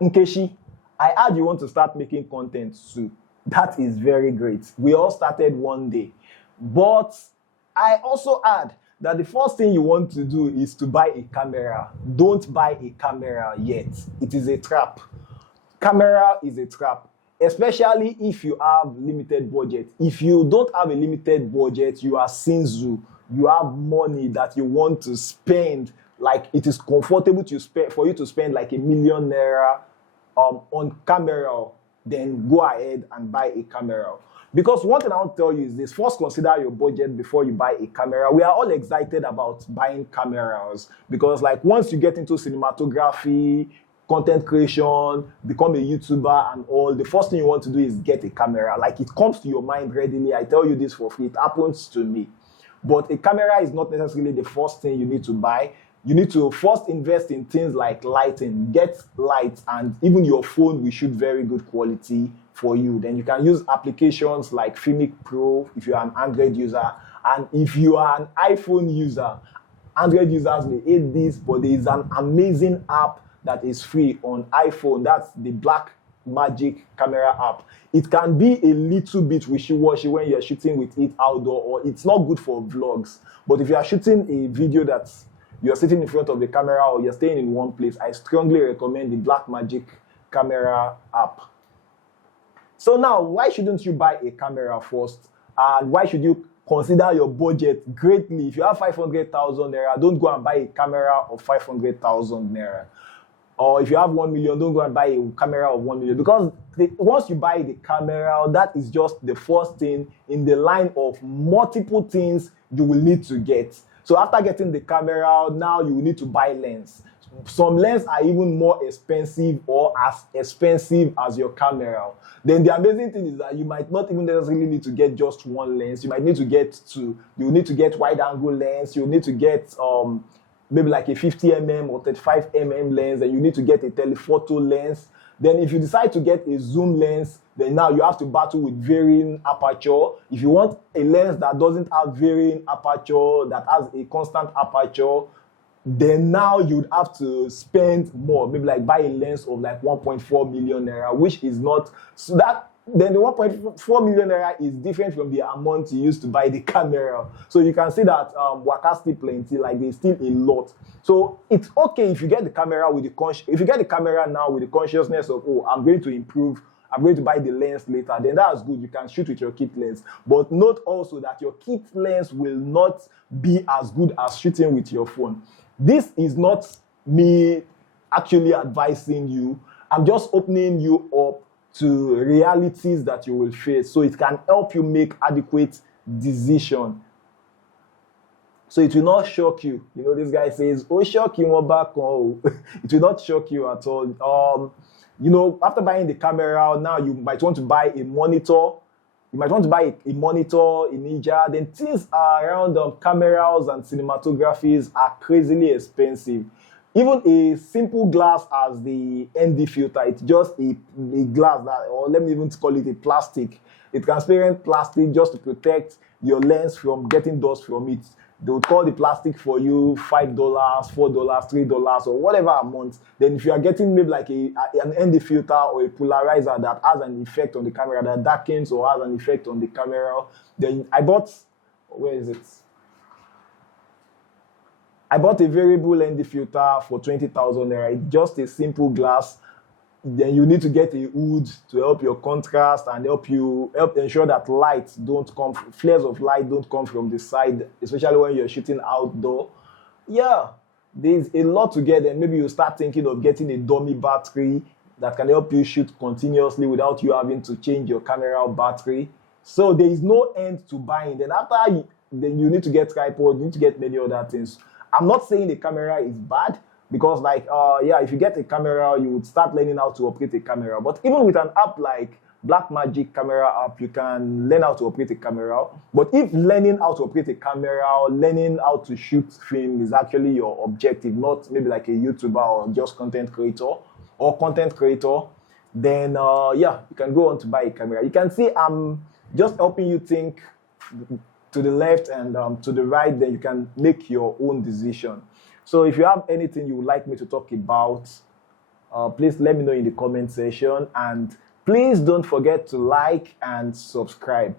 Nkechi, I heard you want to start making content too. That is very great. We all started one day. But I also heard that the first thing you want to do is to buy a camera. Don't buy a camera yet. It is a trap. Camera is a trap, especially if you have limited budget. If you don't have a limited budget, you are Sinzu. You have money that you want to spend, like it is comfortable to spend for you to spend like ₦1 million on camera, then go ahead and buy a camera. Because one thing I want to tell you is this: first, consider your budget before you buy a camera. We are all excited about buying cameras because, like, once you get into cinematography, content creation, become a YouTuber and all, the first thing you want to do is get a camera. Like, it comes to your mind readily. I tell you this for free. It happens to me. But a camera is not necessarily the first thing you need to buy. You need to first invest in things like lighting. Get lights, and even your phone will shoot very good quality for you. Then you can use applications like Filmic Pro if you're an Android user. And if you are an iPhone user, Android users may hate this, but there is an amazing app that is free on iPhone. That's the Blackmagic camera app. It can be a little bit wishy-washy when you're shooting with it outdoor, or it's not good for vlogs. But if you are shooting a video that you're sitting in front of the camera or you're staying in one place, I strongly recommend the Blackmagic camera app. So now, why shouldn't you buy a camera first? And why should you consider your budget greatly? If you have 500,000 naira, don't go and buy a camera of 500,000 naira. Or if you have 1 million, don't go and buy a camera of 1 million. Because once you buy the camera, that is just the first thing in the line of multiple things you will need to get. So after getting the camera, now you will need to buy lens. Some lenses are even more expensive or as expensive as your camera. Then the amazing thing is that you might not even necessarily need to get just one lens. You might need to get two. You need to get wide angle lens. You need to get maybe like a 50mm or 35mm lens. And you need to get a telephoto lens. Then if you decide to get a zoom lens, then now you have to battle with varying aperture. If you want a lens that doesn't have varying aperture, that has a constant aperture, then now you'd have to spend more, maybe like buy a lens of like 1.4 million naira, which is not, so that, then the 1.4 million naira is different from the amount you used to buy the camera. So you can see that waka still plenty, like there's still a lot. So it's okay if you get the camera with the if you get the camera now with the consciousness of, oh, I'm going to improve, I'm going to buy the lens later, then that's good. You can shoot with your kit lens. But note also that your kit lens will not be as good as shooting with your phone. This is not me actually advising you. I'm just opening you up to realities that you will face so it can help you make adequate decision. So it will not shock you. You know, this guy says, oh, shock you, back. Oh. It will not shock you at all. You know, after buying the camera, now you might want to buy a monitor. You might want to buy a monitor, a Ninja. Then things around cameras and cinematographies are crazily expensive. Even a simple glass as the ND filter, it's just a glass that, or let me even call it a plastic, a transparent plastic just to protect your lens from getting dust from it. They would call the plastic for you $5, $4, $3, or whatever amount. Then if you are getting maybe like an ND filter or a polarizer that has an effect on the camera, that darkens or has an effect on the camera, then I bought, where is it? I bought a variable ND filter for 20,000 naira. It's just a simple glass. Then you need to get a hood to help your contrast and help ensure that lights don't come, flares of light don't come from the side, especially when you're shooting outdoor. Yeah, there's a lot to get, and maybe you start thinking of getting a dummy battery that can help you shoot continuously without you having to change your camera battery. So there is no end to buying. Then after, then you need to get tripod, you need to get many other things. I'm not saying the camera is bad, because like, if you get a camera, you would start learning how to operate a camera. But even with an app like Blackmagic camera app, you can learn how to operate a camera. But if learning how to operate a camera, learning how to shoot film is actually your objective, not maybe like a YouTuber or just content creator, then you can go on to buy a camera. You can see I'm just helping you think to the left and to the right, then you can make your own decision. So if you have anything you would like me to talk about, please let me know in the comment section, and please don't forget to like and subscribe.